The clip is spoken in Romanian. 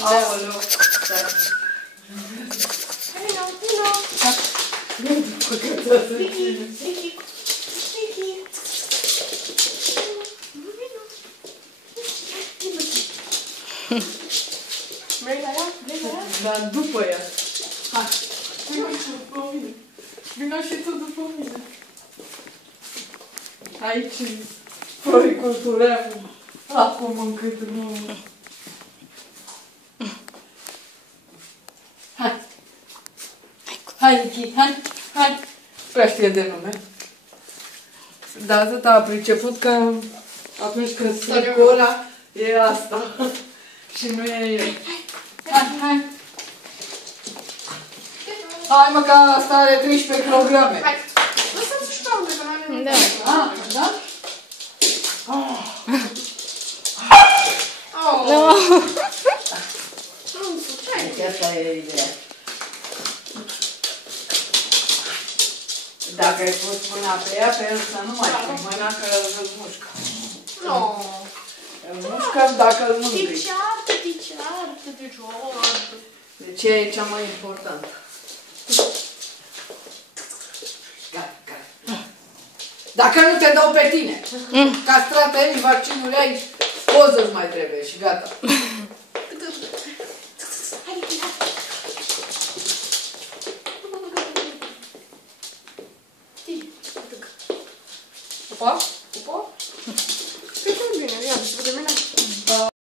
Aoleu. Vrei la ea? Vrei la ea? Dar după ea. Hai. Vino și tu după mine. Vino și tu după mine. Aici, floriculturează. Acum încât nu... Hai. Hai, Nichi, hai, hai. Prea știe de nume. Dar atât a priceput că atunci când stai cu ăla, e asta. Și nu e el. Hai, hai. Hai mă, că asta are 13 kg. Hai, lăsați și pe că n-am Da. Ah, da? Oh. Ce ai? Deci asta e ideea. Dacă ai pus mâna pe ea, pe el să nu mai pui mâna, că îl mușcă. Nu. Îl mușcă dacă îl mângâi. Te ceartă. Deci ea e cea mai importantă. Gata. Dacă nu te dau pe tine, castrată aici, vaccinul aici, poză-ți mai trebuie și gata.